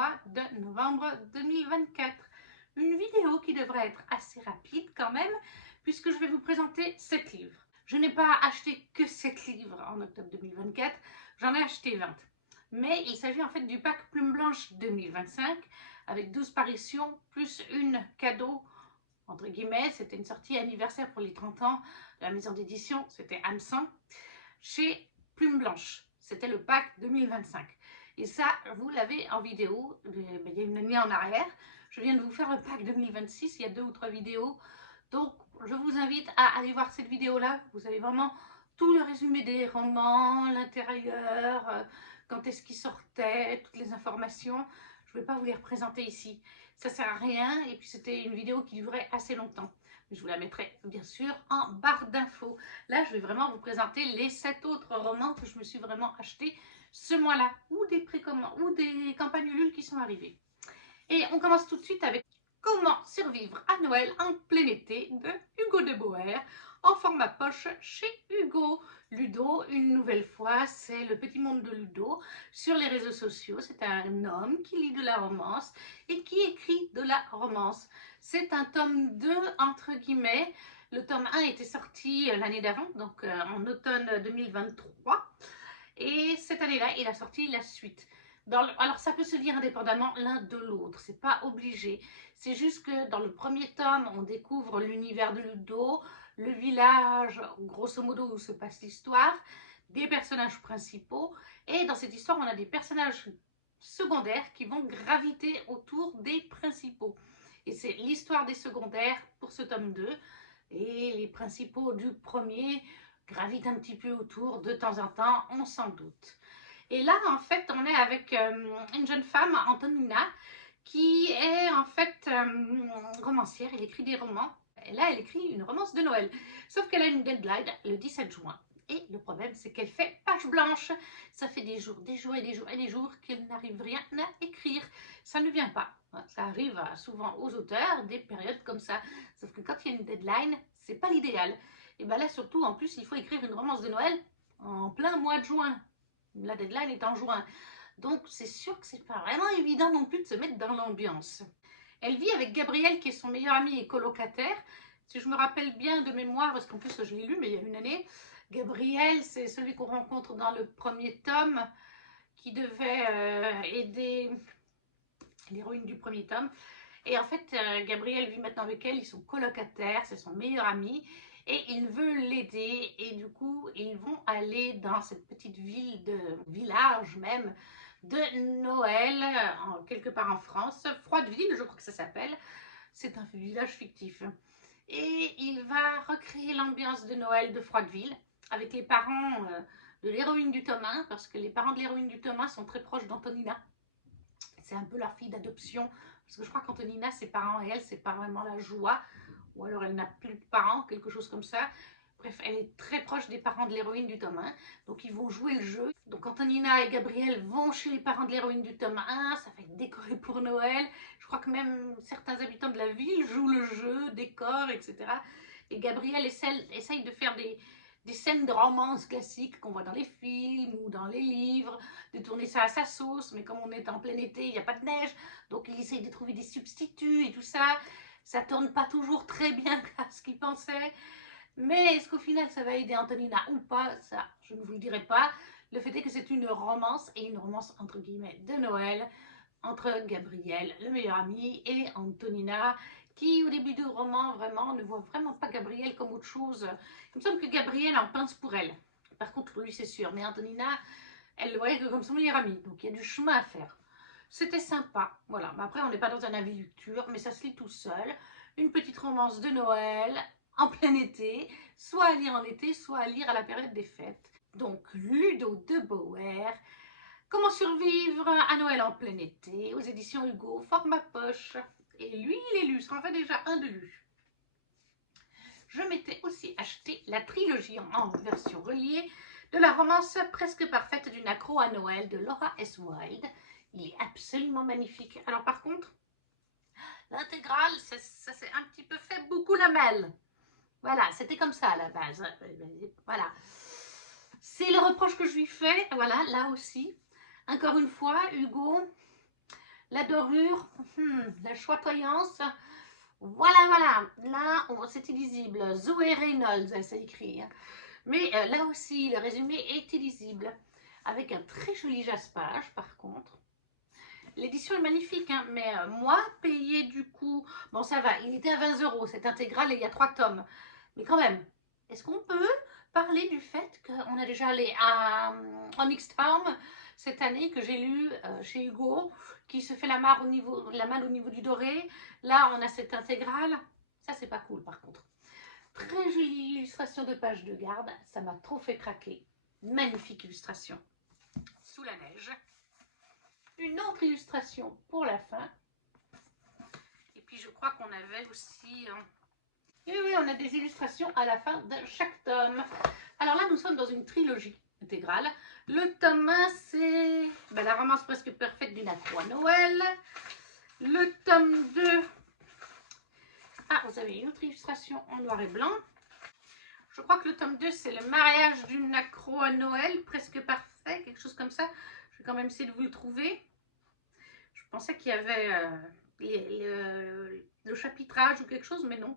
mois de novembre 2024. Une vidéo qui devrait être assez rapide quand même, puisque je vais vous présenter 7 livres. Je n'ai pas acheté que 7 livres en octobre 2024, j'en ai acheté 20. Mais il s'agit en fait du pack Plume Blanche 2025, avec 12 parutions, plus une cadeau, entre guillemets. C'était une sortie anniversaire pour les 30 ans de la maison d'édition, c'était Hameçon, chez Plume Blanche. C'était le pack 2025. Et ça, vous l'avez en vidéo, il y a une année en arrière. Je viens de vous faire le pack 2026, il y a 2 ou 3 vidéos. Donc, je vous invite à aller voir cette vidéo-là. Vous avez vraiment tout le résumé des romans, l'intérieur, quand est-ce qu'ils sortaient, toutes les informations. Je ne vais pas vous les représenter ici. Ça ne sert à rien. Et puis, c'était une vidéo qui durait assez longtemps. Je vous la mettrai bien sûr en barre d'infos. Là, je vais vraiment vous présenter les 7 autres romans que je me suis vraiment achetés ce mois-là, ou des précommandes, ou des campagnes Ulule qui sont arrivées. Et on commence tout de suite avec Comment survivre à Noël en plein été de Hugo de Boer, en format poche chez Hugo. Ludo, une nouvelle fois, c'est le petit monde de Ludo sur les réseaux sociaux. C'est un homme qui lit de la romance et qui écrit de la romance. C'est un tome 2, entre guillemets. Le tome 1 était sorti l'année d'avant, donc en automne 2023. Et cette année-là, il a sorti la suite. Alors, ça peut se lire indépendamment l'un de l'autre, c'est pas obligé. C'est juste que dans le premier tome, on découvre l'univers de Ludo, le village, grosso modo, où se passe l'histoire, des personnages principaux. Et dans cette histoire, on a des personnages secondaires qui vont graviter autour des principaux. Et c'est l'histoire des secondaires pour ce tome 2. Et les principaux du premier gravitent un petit peu autour de temps en temps, on s'en doute. Et là, en fait, on est avec une jeune femme, Antonina, qui est en fait romancière. Elle écrit des romans. Et là, elle écrit une romance de Noël. Sauf qu'elle a une deadline le 17 juin. Et le problème, c'est qu'elle fait page blanche. Ça fait des jours et des jours et des jours qu'elle n'arrive rien à écrire. Ça ne vient pas. Ça arrive souvent aux auteurs, des périodes comme ça. Sauf que quand il y a une deadline, c'est pas l'idéal. Et bien là, surtout, en plus, il faut écrire une romance de Noël en plein mois de juin. La deadline est en juin. Donc, c'est sûr que c'est pas vraiment évident non plus de se mettre dans l'ambiance. Elle vit avec Gabriel, qui est son meilleur ami et colocataire. Si je me rappelle bien de mémoire, parce qu'en plus je l'ai lu, mais il y a une année, Gabriel, c'est celui qu'on rencontre dans le premier tome, qui devait aider l'héroïne du premier tome. Et en fait, Gabriel vit maintenant avec elle, ils sont colocataires, c'est son meilleur ami. Et il veut l'aider, et du coup, ils vont aller dans cette petite ville, village même, de Noël, quelque part en France, Froideville, je crois que ça s'appelle. C'est un village fictif. Et il va recréer l'ambiance de Noël de Froideville, avec les parents de l'héroïne du tome 1, parce que les parents de l'héroïne du tome 1 sont très proches d'Antonina. C'est un peu leur fille d'adoption, parce que je crois qu'Antonina, ses parents et elle, c'est pas vraiment la joie, ou alors elle n'a plus de parents, quelque chose comme ça. Bref, elle est très proche des parents de l'héroïne du tome 1, donc ils vont jouer le jeu. Donc Antonina et Gabriel vont chez les parents de l'héroïne du tome 1, ça va être décoré pour Noël. Je crois que même certains habitants de la ville jouent le jeu, décorent, etc. Et Gabriel essaye de faire des scènes de romance classiques qu'on voit dans les films ou dans les livres, de tourner ça à sa sauce, mais comme on est en plein été, il n'y a pas de neige, donc il essaye de trouver des substituts et tout ça. Ça tourne pas toujours très bien à ce qu'il pensait, mais est-ce qu'au final ça va aider Antonina ou pas? Ça, je ne vous le dirai pas. Le fait est que c'est une romance, et une romance entre guillemets de Noël, entre Gabriel, le meilleur ami, et Antonina, qui au début du roman vraiment ne voit vraiment pas Gabriel comme autre chose. Il me semble que Gabriel en pince pour elle. Par contre, lui c'est sûr, mais Antonina, elle le voyait que comme son meilleur ami, donc il y a du chemin à faire. C'était sympa, voilà. Mais après, on n'est pas dans un avis lecture, mais ça se lit tout seul. Une petite romance de Noël, en plein été, soit à lire en été, soit à lire à la période des fêtes. Donc, Ludo de Boer, Comment survivre à Noël en plein été, aux éditions Hugo, format poche. Et lui, il est lu, ça en fait déjà un de lu. Je m'étais aussi acheté la trilogie en version reliée de la romance presque parfaite d'une accro à Noël de Laura S. Wilde. Il est absolument magnifique. Alors par contre, l'intégrale, ça s'est un petit peu fait beaucoup la mêle. Voilà, c'était comme ça à la base. Voilà. C'est le reproche que je lui fais. Voilà, là aussi. Encore une fois, Hugo La dorure, la chatoyance. Voilà, voilà. Là, c'est illisible. Zoé Reynolds, elle s'est écrit. Mais là aussi, le résumé est illisible. Avec un très joli jaspage, par contre. L'édition est magnifique, hein, mais moi, payé du coup... Bon, ça va, il était à 20 € cette intégrale et il y a 3 tomes. Mais quand même, est-ce qu'on peut parler du fait qu'on a déjà allé à Onyx Farm cette année, que j'ai lu chez Hugo, qui se fait la malle au niveau du doré. Là, on a cette intégrale. Ça, c'est pas cool, par contre. Très jolie illustration de page de garde. Ça m'a trop fait craquer. Magnifique illustration. Sous la neige. Une autre illustration pour la fin. Et puis, je crois qu'on avait aussi... Et oui, on a des illustrations à la fin de chaque tome. Alors là, nous sommes dans une trilogie intégrale. Le tome 1, c'est la romance presque parfaite d'une accro à Noël. Le tome 2... Ah, vous avez une autre illustration en noir et blanc. Je crois que le tome 2, c'est le mariage d'une accro à Noël, presque parfait, quelque chose comme ça. Je vais quand même essayer de vous le trouver. Je pensais qu'il y avait le chapitrage ou quelque chose, mais non.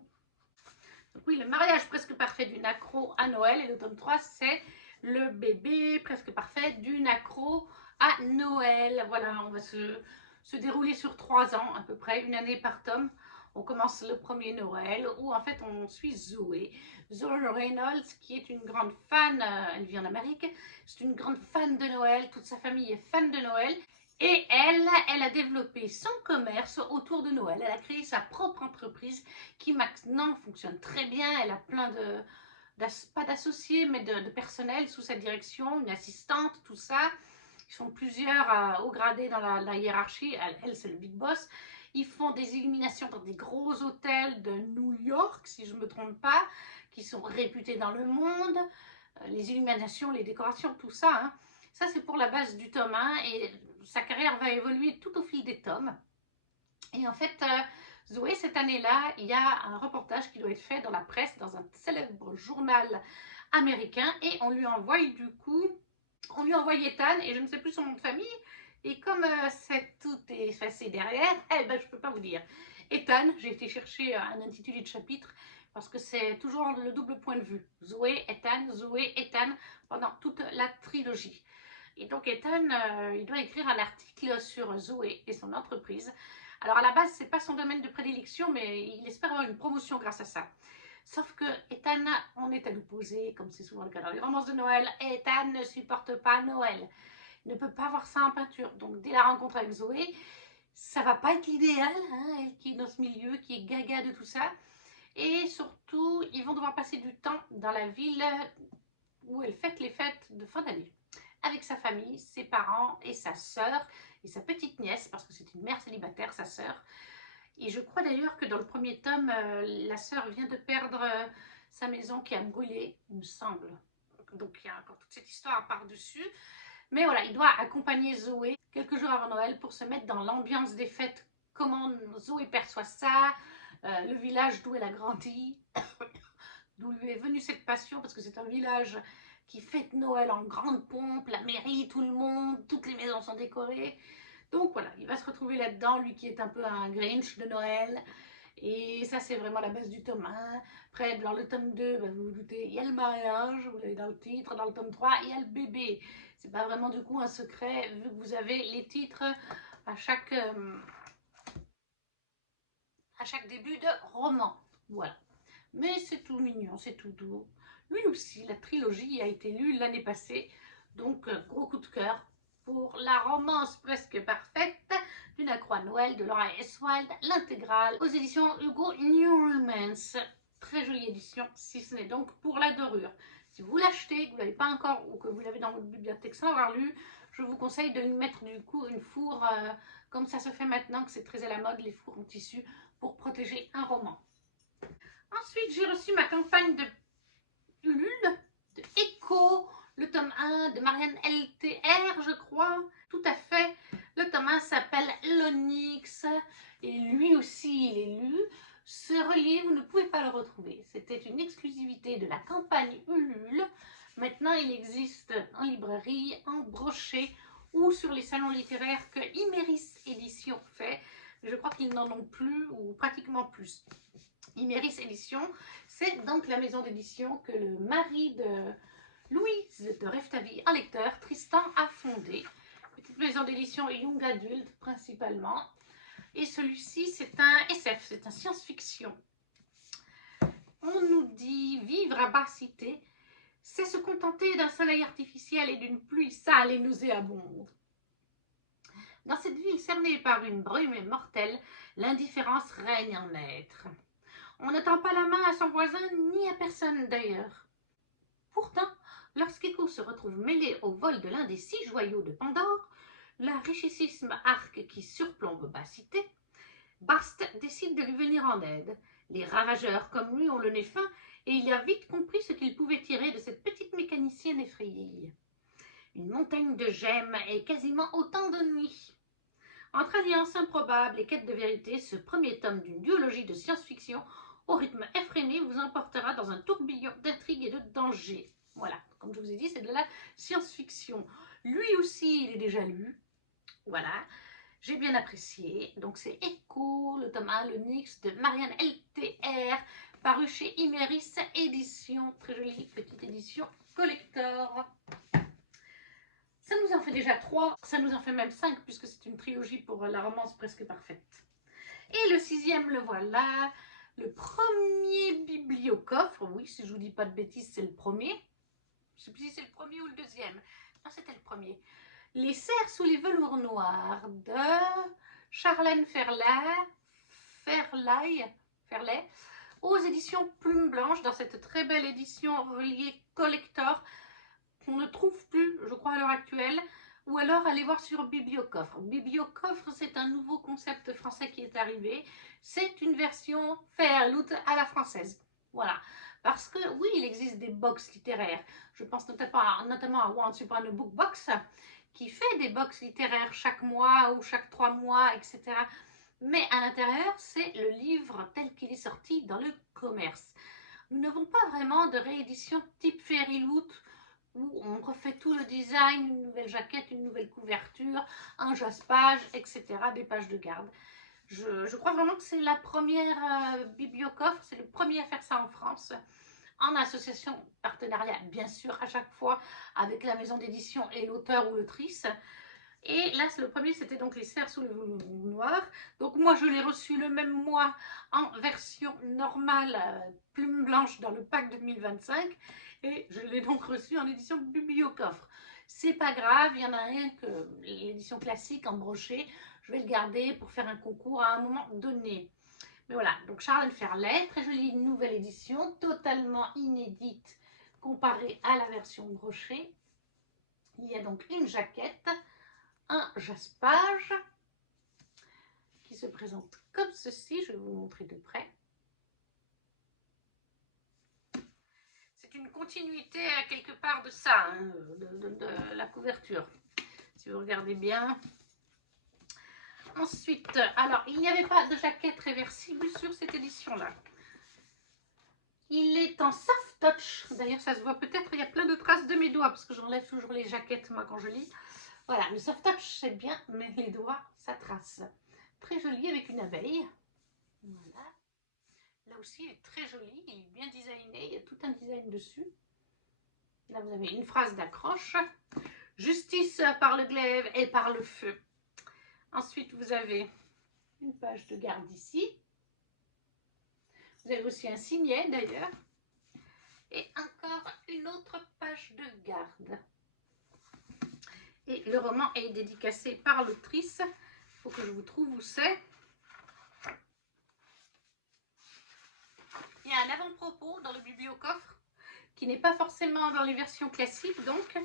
Donc oui, le mariage presque parfait d'une accro à Noël. Et le tome 3, c'est le bébé presque parfait d'une accro à Noël. Voilà, on va se dérouler sur 3 ans à peu près, une année par tome. On commence le premier Noël où en fait on suit Zoé. Zoé Reynolds qui est une grande fan, elle vit en Amérique, c'est une grande fan de Noël, toute sa famille est fan de Noël. Et elle a développé son commerce autour de Noël. Elle a créé sa propre entreprise qui maintenant fonctionne très bien. Elle a plein pas d'associés, mais de personnel sous sa direction, une assistante, tout ça. Ils sont plusieurs au gradé dans la hiérarchie. Elle, c'est le big boss. Ils font des illuminations dans des gros hôtels de New York, si je ne me trompe pas, qui sont réputés dans le monde. Les illuminations, les décorations, tout ça, hein. Ça, c'est pour la base du tome 1 et sa carrière va évoluer tout au fil des tomes. Et en fait, Zoé, cette année-là, il y a un reportage qui doit être fait dans la presse, dans un célèbre journal américain. Et on lui envoie du coup, on lui envoie Ethan, et je ne sais plus son nom de famille. Et comme tout est effacé derrière, je ne peux pas vous dire. Ethan, j'ai été chercher un intitulé de chapitre, parce que c'est toujours le double point de vue. Zoé, Ethan, pendant toute la trilogie. Et donc Ethan, il doit écrire un article sur Zoé et son entreprise. Alors à la base, c'est pas son domaine de prédilection, mais il espère avoir une promotion grâce à ça. Sauf que Ethan, on est à l'opposé, comme c'est souvent le cas dans les romances de Noël. Ethan ne supporte pas Noël. Il ne peut pas voir ça en peinture. Donc dès la rencontre avec Zoé, ça va pas être l'idéal, hein, elle qui est dans ce milieu, qui est gaga de tout ça. Et surtout, ils vont devoir passer du temps dans la ville où elle fête les fêtes de fin d'année, avec sa famille, ses parents et sa sœur et sa petite nièce, parce que c'est une mère célibataire, sa sœur. Et je crois d'ailleurs que dans le premier tome, la sœur vient de perdre sa maison qui a brûlé, il me semble. Donc il y a encore toute cette histoire par-dessus. Mais voilà, il doit accompagner Zoé quelques jours avant Noël pour se mettre dans l'ambiance des fêtes, comment Zoé perçoit ça, le village d'où elle a grandi, d'où lui est venue cette passion, parce que c'est un village qui fête Noël en grande pompe, la mairie, tout le monde, toutes les maisons sont décorées. Donc voilà, il va se retrouver là-dedans, lui qui est un peu un Grinch de Noël. Et ça, c'est vraiment la base du tome 1. Après, dans le tome 2, vous vous doutez, il y a le mariage, vous l'avez dans le titre. Dans le tome 3, il y a le bébé. C'est pas vraiment du coup un secret, vu que vous avez les titres à chaque début de roman. Voilà. Mais c'est tout mignon, c'est tout doux. Lui aussi, la trilogie a été lue l'année passée. Donc, gros coup de cœur pour la romance presque parfaite d'une accro à Noël de Laura S. Wilde, l'intégrale aux éditions Hugo New Romance. Très jolie édition, si ce n'est donc pour la dorure. Si vous l'achetez, que vous ne l'avez pas encore ou que vous l'avez dans votre bibliothèque sans avoir lu, je vous conseille de lui mettre du coup une fourre, comme ça se fait maintenant, que c'est très à la mode, les fourres en tissu, pour protéger un roman. Ensuite, j'ai reçu ma campagne de Ulule, de Echo, le tome 1 de Marianne LTR, je crois. Tout à fait. Le tome 1 s'appelle l'Onyx et lui aussi, il est lu. Ce relié, vous ne pouvez pas le retrouver. C'était une exclusivité de la campagne Ulule. Maintenant, il existe en librairie, en brochet ou sur les salons littéraires que Imeris Édition fait. Je crois qu'ils n'en ont plus ou pratiquement plus. Imeris Édition, c'est donc la maison d'édition que le mari de Louise de Rêve ta vie, un lecteur, Tristan, a fondée. Petite maison d'édition young adulte principalement. Et celui-ci, c'est un SF, c'est un science-fiction. On nous dit vivre à Basse-Cité, c'est se contenter d'un soleil artificiel et d'une pluie sale et nauséabonde. Dans cette ville cernée par une brume mortelle, l'indifférence règne en maître. On ne tend pas la main à son voisin ni à personne d'ailleurs. Pourtant, lorsqu'Echo se retrouve mêlé au vol de l'un des 6 joyaux de Pandore, le richissime arc qui surplombe Basse-Cité, Bast décide de lui venir en aide. Les ravageurs comme lui ont le nez fin et il a vite compris ce qu'il pouvait tirer de cette petite mécanicienne effrayée. Une montagne de gemmes et quasiment autant de nuits. Entre alliances improbables et quêtes de vérité, ce premier tome d'une duologie de science-fiction au rythme effréné vous emportera dans un tourbillon d'intrigues et de dangers. Voilà, comme je vous ai dit, c'est de la science-fiction. Lui aussi, il est déjà lu. Voilà, j'ai bien apprécié. Donc c'est Echo, le tome 1, le Nyx de Marianne LTR, paru chez Imeris Édition. Très jolie petite édition collector. Ça nous en fait déjà 3, ça nous en fait même 5 puisque c'est une trilogie pour la romance presque parfaite. Et le 6e, le voilà, le premier bibliocoffre. Oui, si je vous dis pas de bêtises, c'est le premier. Je ne sais plus si c'est le premier ou le deuxième. Non, c'était le premier. Les cerfs sous les velours noirs de Charlène Ferlay aux éditions Plume Blanche, dans cette très belle édition reliée collector qu'on ne trouve plus, je crois, à l'heure actuelle, ou alors allez voir sur Bibliocoffre. Bibliocoffre, c'est un nouveau concept français qui est arrivé. C'est une version Fairloot à la française. Voilà. Parce que oui, il existe des box littéraires. Je pense notamment à Once Upon a Book Box, qui fait des box littéraires chaque mois ou chaque 3 mois, etc. Mais à l'intérieur, c'est le livre tel qu'il est sorti dans le commerce. Nous n'avons pas vraiment de réédition type Fairyloot, où on refait tout le design, une nouvelle jaquette, une nouvelle couverture, un jaspage, etc., des pages de garde. Je crois vraiment que c'est la première bibliocoffre, c'est le premier à faire ça en France, en association partenariat, bien sûr, à chaque fois, avec la maison d'édition et l'auteur ou l'autrice. Et là, c'est le premier, c'était donc Les cerfs sous le velours noir. Donc moi, je l'ai reçu le même mois en version normale, plume blanche dans le pack 2025. Et je l'ai donc reçu en édition bibliocoffre. C'est pas grave, il y en a un que l'édition classique en brochet, je vais le garder pour faire un concours à un moment donné. Mais voilà, donc Charlène Ferlay, très jolie nouvelle édition, totalement inédite comparée à la version brochée. Il y a donc une jaquette, un jaspage qui se présente comme ceci, je vais vous montrer de près. C'est une continuité à quelque part de ça, hein, de la couverture, si vous regardez bien. Ensuite, alors il n'y avait pas de jaquette réversible sur cette édition-là. Il est en soft touch, d'ailleurs ça se voit peut-être, il y a plein de traces de mes doigts parce que j'enlève toujours les jaquettes moi quand je lis. Voilà, le soft touch c'est bien, mais les doigts ça trace. Très joli avec une abeille. Voilà. Là aussi il est très joli, il est bien designé, il y a tout un design dessus. Là vous avez une phrase d'accroche. Justice par le glaive et par le feu. Ensuite vous avez une page de garde ici. Vous avez aussi un signet d'ailleurs. Et encore une autre page de garde. Et le roman est dédicacé par l'autrice. Il faut que je vous trouve où c'est. Il y a un avant-propos dans le bibliocoffre qui n'est pas forcément dans les versions classiques. Donc,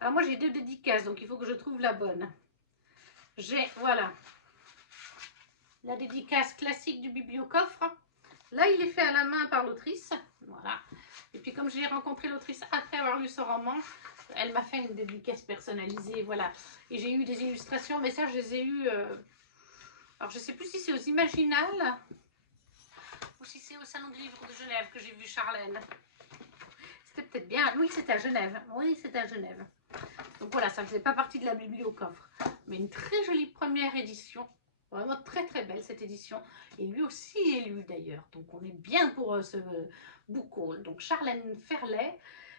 alors moi j'ai 2 dédicaces, donc il faut que je trouve la bonne. J'ai, voilà, la dédicace classique du bibliocoffre. Là, il est fait à la main par l'autrice. Voilà. Et puis, comme j'ai rencontré l'autrice après avoir lu son roman, elle m'a fait une dédicace personnalisée. Voilà. Et j'ai eu des illustrations, mais ça, je les ai eues. Alors, je ne sais plus si c'est aux Imaginales ou si c'est au Salon du Livre de Genève que j'ai vu Charlène. C'était peut-être bien. Oui, c'était à Genève. Oui, c'était à Genève. Donc voilà, ça ne faisait pas partie de la bibliocoffre. Mais une très jolie première édition. Vraiment très très belle cette édition. Et lui aussi est lu d'ailleurs. Donc on est bien pour ce book haul. Donc Charlène Ferlet,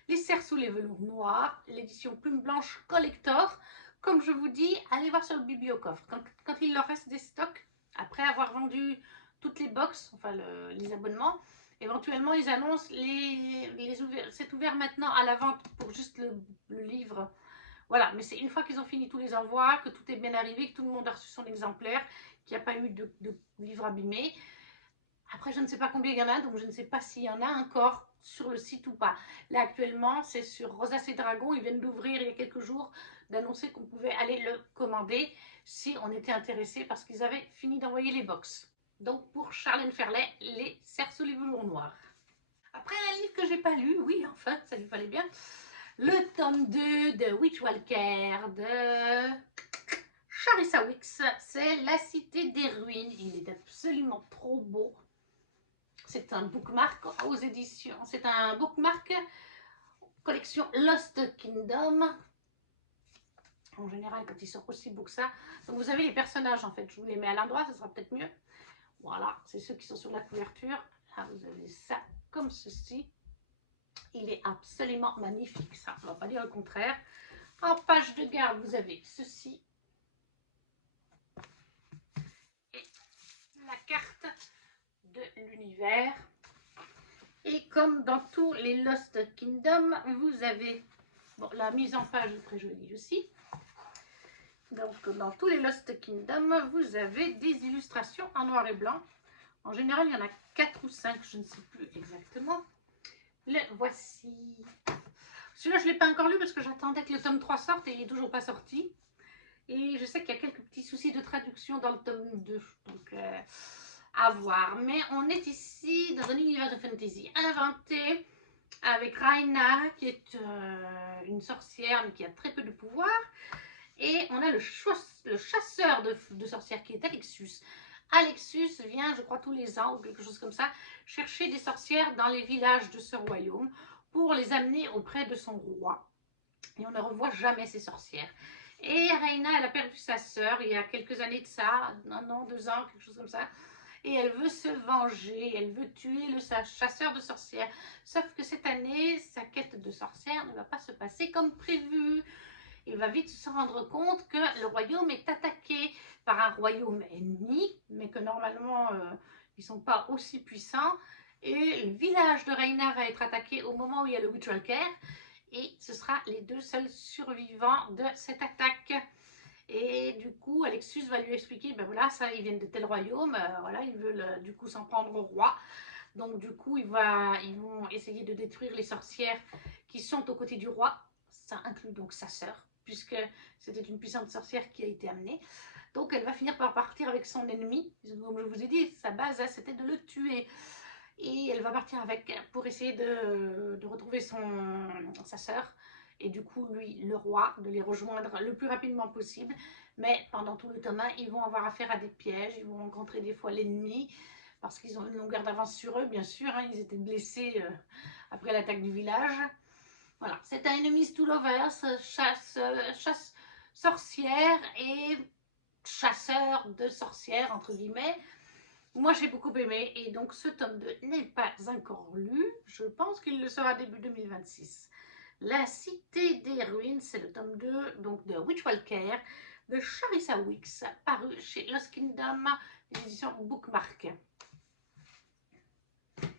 Les cerceaux, les velours noirs, l'édition Plume Blanche Collector. Comme je vous dis, allez voir sur le bibliocoffre. Quand il leur reste des stocks, après avoir vendu toutes les box, enfin les abonnements, éventuellement ils annoncent c'est ouvert maintenant à la vente pour juste le livre. Voilà, mais c'est une fois qu'ils ont fini tous les envois, que tout est bien arrivé, que tout le monde a reçu son exemplaire, qu'il n'y a pas eu de livre abîmé. Après, je ne sais pas combien il y en a, donc je ne sais pas s'il y en a encore sur le site ou pas. Là, actuellement, c'est sur Rosace et Dragon. Ils viennent d'ouvrir il y a quelques jours, d'annoncer qu'on pouvait aller le commander si on était intéressé parce qu'ils avaient fini d'envoyer les box. Donc, pour Charlène Ferlet, Les cerceaux, les velours noirs. Après, un livre que j'ai pas lu, oui, enfin, ça lui fallait bien. Le tome 2 de Witchwalker de Charissa Wicks, c'est La Cité des Ruines. Il est absolument trop beau. C'est un bookmark aux éditions. C'est un bookmark collection Lost Kingdom. En général, quand ils sortent aussi beaux que ça. Donc vous avez les personnages en fait. Je vous les mets à l'endroit, ça sera peut-être mieux. Voilà, c'est ceux qui sont sur la couverture. Là, vous avez ça comme ceci. Il est absolument magnifique, ça. On ne va pas dire le contraire. En page de garde, vous avez ceci. Et la carte de l'univers. Et comme dans tous les Lost Kingdom, vous avez... Bon, la mise en page est très jolie aussi. Donc, dans tous les Lost Kingdom, vous avez des illustrations en noir et blanc. En général, il y en a 4 ou 5, je ne sais plus exactement. Le voici. Celui-là, je ne l'ai pas encore lu parce que j'attendais que le tome 3 sorte et il n'est toujours pas sorti. Et je sais qu'il y a quelques petits soucis de traduction dans le tome 2. Donc, à voir. Mais on est ici dans un univers de fantasy inventé avec Raina, qui est une sorcière, mais qui a très peu de pouvoir. Et on a le chasseur de sorcières, qui est Alexus. Alexus vient, je crois, tous les ans, ou quelque chose comme ça, chercher des sorcières dans les villages de ce royaume pour les amener auprès de son roi. Et on ne revoit jamais ces sorcières. Et Raina, elle a perdu sa sœur il y a quelques années de ça, 1 an, 2 ans, quelque chose comme ça. Et elle veut se venger, elle veut tuer le chasseur de sorcières. Sauf que cette année, sa quête de sorcière ne va pas se passer comme prévu. Il va vite se rendre compte que le royaume est attaqué par un royaume ennemi, mais que normalement, ils ne sont pas aussi puissants. Et le village de Reina va être attaqué au moment où il y a le Witchwalker. Et ce sera les 2 seuls survivants de cette attaque. Et du coup, Alexus va lui expliquer, ben voilà, ça, ils viennent de tel royaume, voilà, ils veulent du coup s'en prendre au roi. Donc du coup, ils vont essayer de détruire les sorcières qui sont aux côtés du roi. Ça inclut donc sa sœur, puisque c'était une puissante sorcière qui a été amenée. Donc elle va finir par partir avec son ennemi. Comme je vous ai dit, sa base, c'était de le tuer. Et elle va partir avec pour essayer de retrouver sa sœur. Et du coup, lui, le roi, de les rejoindre le plus rapidement possible. Mais pendant tout le tome 1, ils vont avoir affaire à des pièges. Ils vont rencontrer des fois l'ennemi. Parce qu'ils ont une longueur d'avance sur eux, bien sûr. Hein, ils étaient blessés après l'attaque du village. Voilà, c'est un enemies to lovers, sorcière et chasseur de sorcières, entre guillemets. Moi, j'ai beaucoup aimé et donc ce tome 2 n'est pas encore lu. Je pense qu'il le sera début 2026. La Cité des Ruines, c'est le tome 2 donc de Witchwalker de Charissa Wicks, paru chez Lost Kingdom, l'édition Bookmark.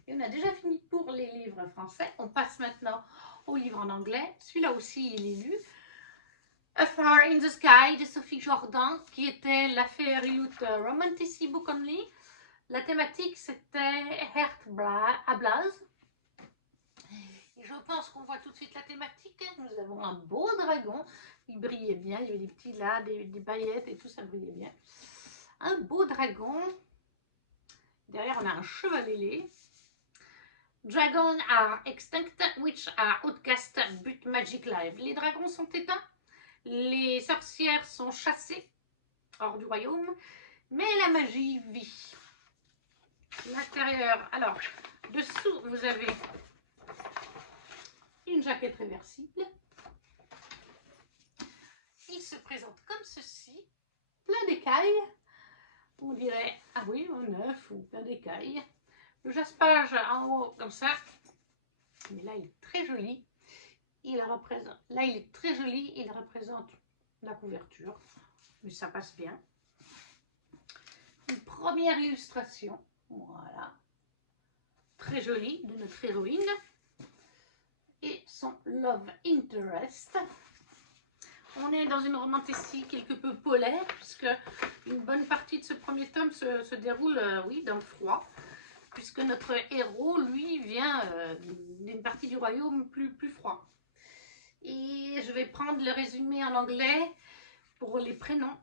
Et on a déjà fini pour les livres français. On passe maintenant aux livres en anglais. Celui-là aussi, il est lu. A Far in the Sky de Sophie Jordan, qui était la Fairyloot Romanticy Book Only. La thématique, c'était Heart à Blaze. Et je pense qu'on voit tout de suite la thématique. Nous avons un beau dragon. Il brillait bien. Il y avait des petits là, des paillettes et tout, ça brillait bien. Un beau dragon. Derrière, on a un cheval ailé. Dragons are extinct, which are outcast, but magic live. Les dragons sont éteints. Les sorcières sont chassées hors du royaume. Mais la magie vit. L'intérieur, alors, dessous, vous avez une jaquette réversible. se présente comme ceci, plein d'écailles. On dirait, ah oui, un œuf ou plein d'écailles. Le jaspage en haut, comme ça. Mais là, il est très joli. Il représente, là, il est très joli. Il représente la couverture. Mais ça passe bien. Une première illustration. Voilà. Très jolie de notre héroïne. Et son Love Interest. On est dans une romanticie quelque peu polaire, puisque une bonne partie de ce premier tome se déroule, oui, dans le froid, puisque notre héros, lui, vient d'une partie du royaume plus froid. Et je vais prendre le résumé en anglais pour les prénoms.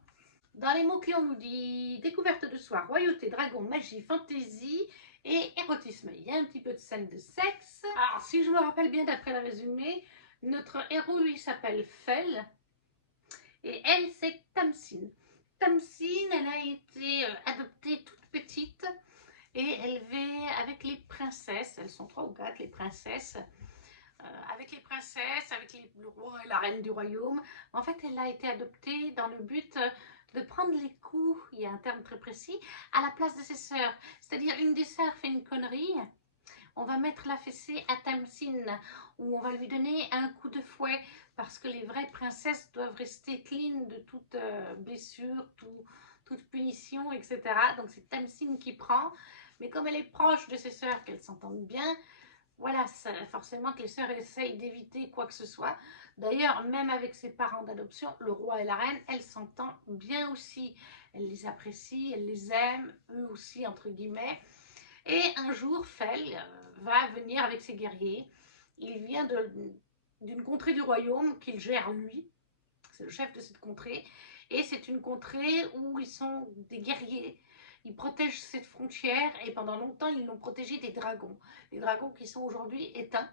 Dans les mots-clés, on nous dit découverte de soi, royauté, dragon, magie, fantaisie et érotisme. Il y a un petit peu de scène de sexe. Alors, si je me rappelle bien d'après le résumé, notre héros, lui, s'appelle Fel. Et elle, c'est Tamsin. Tamsin, elle a été adoptée toute petite et élevée avec les princesses. Elles sont 3 ou 4, les princesses. Avec les princesses, avec le roi et la reine du royaume. En fait, elle a été adoptée dans le but de prendre les coups, il y a un terme très précis, à la place de ses sœurs. C'est-à-dire, une des sœurs fait une connerie, on va mettre la fessée à Tamsin, ou on va lui donner un coup de fouet, parce que les vraies princesses doivent rester clean de toute blessure, toute punition, etc. Donc c'est Tamsin qui prend, mais comme elle est proche de ses sœurs, qu'elles s'entendent bien, voilà, forcément que les sœurs essayent d'éviter quoi que ce soit. D'ailleurs, même avec ses parents d'adoption, le roi et la reine, elles s'entendent bien aussi. Elles les apprécient, elles les aiment, eux aussi, entre guillemets. Et un jour, Fel va venir avec ses guerriers. Il vient d'une contrée du royaume qu'il gère lui. C'est le chef de cette contrée. Et c'est une contrée où ils sont des guerriers. Ils protègent cette frontière et pendant longtemps, ils l'ont protégé des dragons. Les dragons qui sont aujourd'hui éteints.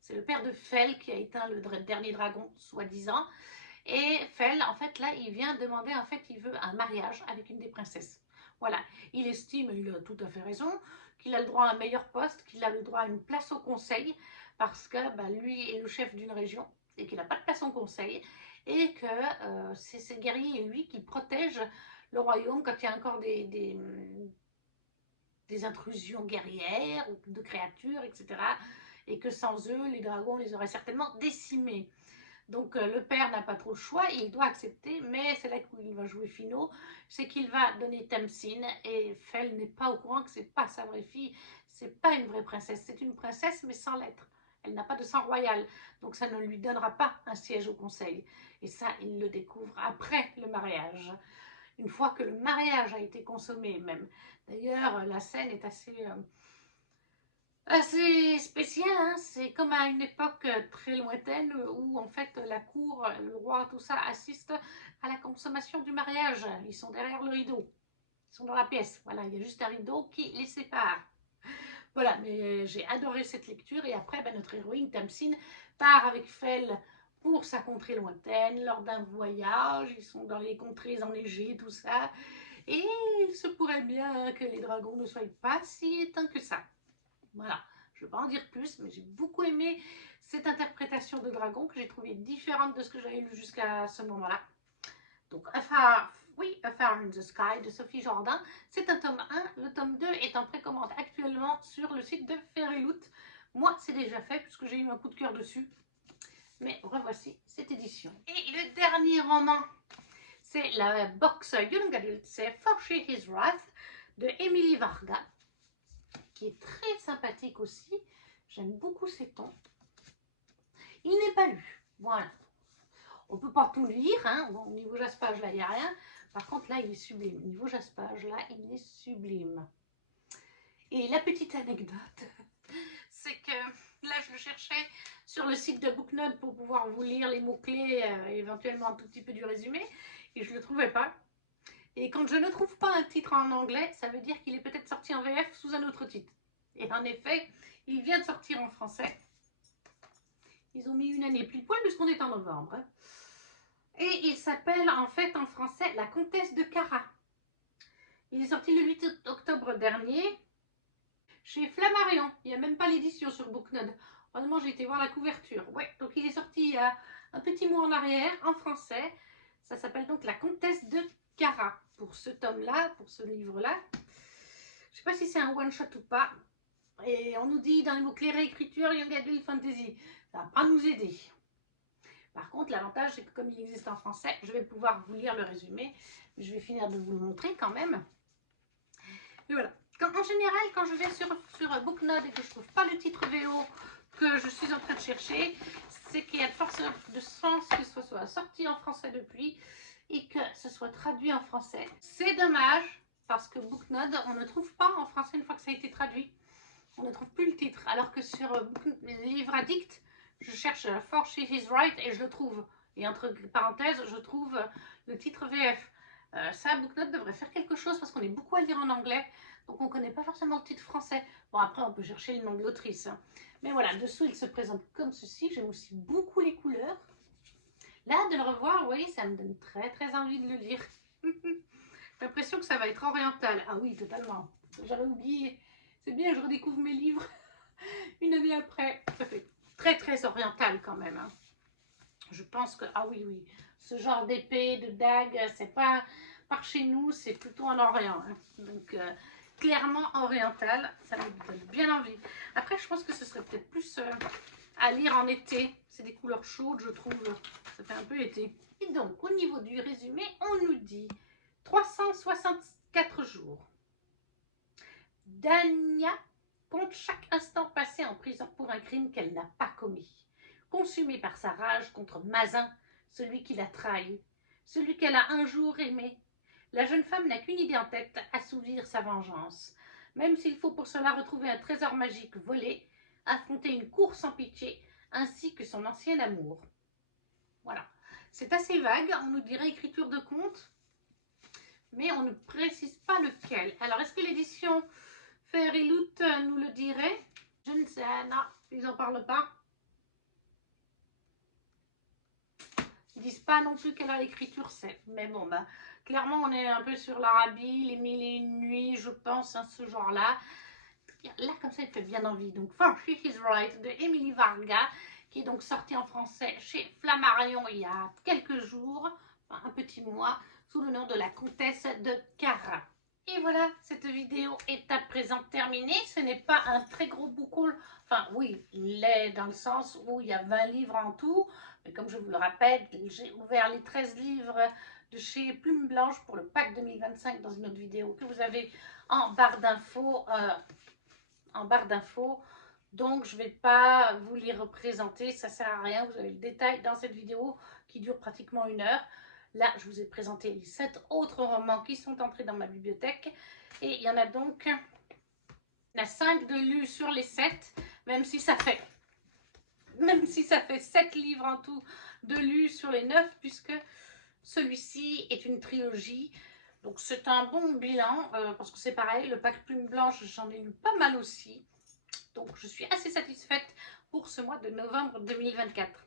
C'est le père de Fel qui a éteint le dernier dragon, soi-disant. Et Fel, en fait, là, il vient demander, en fait, il veut un mariage avec une des princesses. Voilà, il estime, et il a tout à fait raison, qu'il a le droit à un meilleur poste, qu'il a le droit à une place au conseil, parce que lui est le chef d'une région et qu'il n'a pas de place au conseil, et que c'est ses guerriers et lui qui protègent le royaume quand il y a encore des intrusions guerrières ou de créatures, etc. Et que sans eux, les dragons les auraient certainement décimés. Donc le père n'a pas trop le choix, il doit accepter, mais c'est là où il va jouer finaux, c'est qu'il va donner Tamsin, et Fel n'est pas au courant que c'est pas sa vraie fille, c'est pas une vraie princesse, c'est une princesse mais sans lettres. Elle n'a pas de sang royal, donc ça ne lui donnera pas un siège au conseil. Et ça, il le découvre après le mariage. Une fois que le mariage a été consommé même. D'ailleurs, la scène est assez spécial, hein. C'est comme à une époque très lointaine où en fait la cour, le roi, tout ça assiste à la consommation du mariage. Ils sont derrière le rideau, ils sont dans la pièce, voilà, il y a juste un rideau qui les sépare. Voilà, mais j'ai adoré cette lecture et après notre héroïne Tamsin part avec Fel pour sa contrée lointaine lors d'un voyage. Ils sont dans les contrées enneigées, tout ça, et il se pourrait bien que les dragons ne soient pas si éteints que ça. Voilà, je ne vais pas en dire plus, mais j'ai beaucoup aimé cette interprétation de dragon que j'ai trouvée différente de ce que j'avais lu jusqu'à ce moment-là. Donc, A Far in the Sky de Sophie Jordan, c'est un tome 1. Le tome 2 est en précommande actuellement sur le site de Fairyloot. Moi, c'est déjà fait puisque j'ai eu un coup de cœur dessus. Mais revoici cette édition. Et le dernier roman, c'est la box Young Adult, c'est For She His Wrath de Emily Varga, qui est très sympathique aussi. J'aime beaucoup ses tons. Il n'est pas lu. Voilà. On ne peut pas tout lire. Hein. Bon, au niveau jaspage, là, il n'y a rien. Par contre, là, il est sublime. Au niveau jaspage, là, il est sublime. Et la petite anecdote, c'est que là, je le cherchais sur le site de Booknote pour pouvoir vous lire les mots-clés, éventuellement un tout petit peu du résumé, et je ne le trouvais pas. Et quand je ne trouve pas un titre en anglais, ça veut dire qu'il est peut-être sorti en VF sous un autre titre. Et en effet, il vient de sortir en français. Ils ont mis une année pile poil puisqu'on est en novembre. Et il s'appelle en fait en français La Comtesse de Cara. Il est sorti le 8 octobre dernier chez Flammarion. Il n'y a même pas l'édition sur Booknote. Heureusement, j'ai été voir la couverture. Ouais, donc il est sorti il y a un petit mois en arrière en français. Ça s'appelle donc La Comtesse de Cara. Pour ce tome-là, pour ce livre-là. Je ne sais pas si c'est un one-shot ou pas. Et on nous dit dans les mots-clés réécriture, young adult fantasy. Ça ne va pas nous aider. Par contre, l'avantage, c'est que comme il existe en français, je vais pouvoir vous lire le résumé. Je vais finir de vous le montrer quand même. Et voilà. En général, quand je vais sur Booknode et que je ne trouve pas le titre VO que je suis en train de chercher, c'est qu'il y a de force de sens que ce soit sorti en français depuis et que ce soit traduit en français. C'est dommage parce que Booknode, on ne trouve pas en français une fois que ça a été traduit. On ne trouve plus le titre. Alors que sur Livre Addict, je cherche For She Is Right et je le trouve. Et entre parenthèses, je trouve le titre VF. Ça, Booknode devrait faire quelque chose parce qu'on est beaucoup à lire en anglais. Donc on ne connaît pas forcément le titre français. Bon, après, on peut chercher le nom de l'autrice. Mais voilà, dessous, il se présente comme ceci. J'aime aussi beaucoup les couleurs. Là, de le revoir, oui, ça me donne très très envie de le lire. J'ai l'impression que ça va être oriental. Ah oui, totalement. J'avais oublié. C'est bien, je redécouvre mes livres une année après. Ça fait très très oriental quand même. Hein. Je pense que, ah oui, oui, ce genre d'épée, de dague, c'est pas par chez nous, c'est plutôt en Orient. Hein. Donc, clairement oriental, ça me donne bien envie. Après, je pense que ce serait peut-être plus à lire en été. C'est des couleurs chaudes, je trouve. Ça fait un peu été. Et donc, au niveau du résumé, on nous dit 364 jours. Dania compte chaque instant passé en prison pour un crime qu'elle n'a pas commis. Consumée par sa rage contre Mazin, celui qui l'a trahi, celui qu'elle a un jour aimé, la jeune femme n'a qu'une idée en tête, assouvir sa vengeance. Même s'il faut pour cela retrouver un trésor magique volé, affronter une course sans pitié, ainsi que son ancien amour. Voilà. C'est assez vague, on nous dirait écriture de conte, mais on ne précise pas lequel. Alors, est-ce que l'édition Fairyloot nous le dirait? Je ne sais, non, ils n'en parlent pas. Ils disent pas non plus quelle heure l'écriture c'est. Mais bon, bah, clairement, on est un peu sur l'Arabie, les mille et une nuits, je pense, hein, ce genre-là. Là, comme ça, il fait bien envie. Donc, For She Is Right de Emily Varga, qui est donc sorti en français chez Flammarion il y a quelques jours, enfin, un petit mois, sous le nom de La Comtesse de Cara. Et voilà, cette vidéo est à présent terminée. Ce n'est pas un très gros book haul. Enfin, oui, il l'est dans le sens où il y a 20 livres en tout. Mais comme je vous le rappelle, j'ai ouvert les 13 livres de chez Plume Blanche pour le pack 2025 dans une autre vidéo que vous avez en barre d'infos. Donc, je ne vais pas vous les représenter. Ça ne sert à rien. Vous avez le détail dans cette vidéo qui dure pratiquement 1 heure. Là, je vous ai présenté les 7 autres romans qui sont entrés dans ma bibliothèque. Et il y en a donc 5 de lus sur les 7, même si ça fait 7 livres en tout de lus sur les 9, puisque celui-ci est une trilogie. Donc c'est un bon bilan, parce que c'est pareil, le pack Plume Blanche, j'en ai lu pas mal aussi. Donc je suis assez satisfaite pour ce mois de novembre 2024.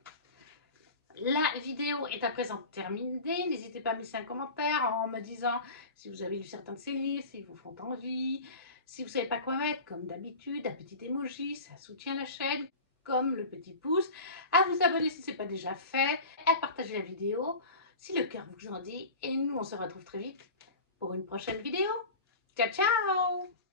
La vidéo est à présent terminée. N'hésitez pas à me laisser un commentaire en me disant si vous avez lu certains de ces livres, s'ils vous font envie. Si vous ne savez pas quoi mettre, comme d'habitude, un petit emoji, ça soutient la chaîne, comme le petit pouce. À vous abonner si ce n'est pas déjà fait, à partager la vidéo si le cœur vous en dit. Et nous, on se retrouve très vite pour une prochaine vidéo. Ciao, ciao!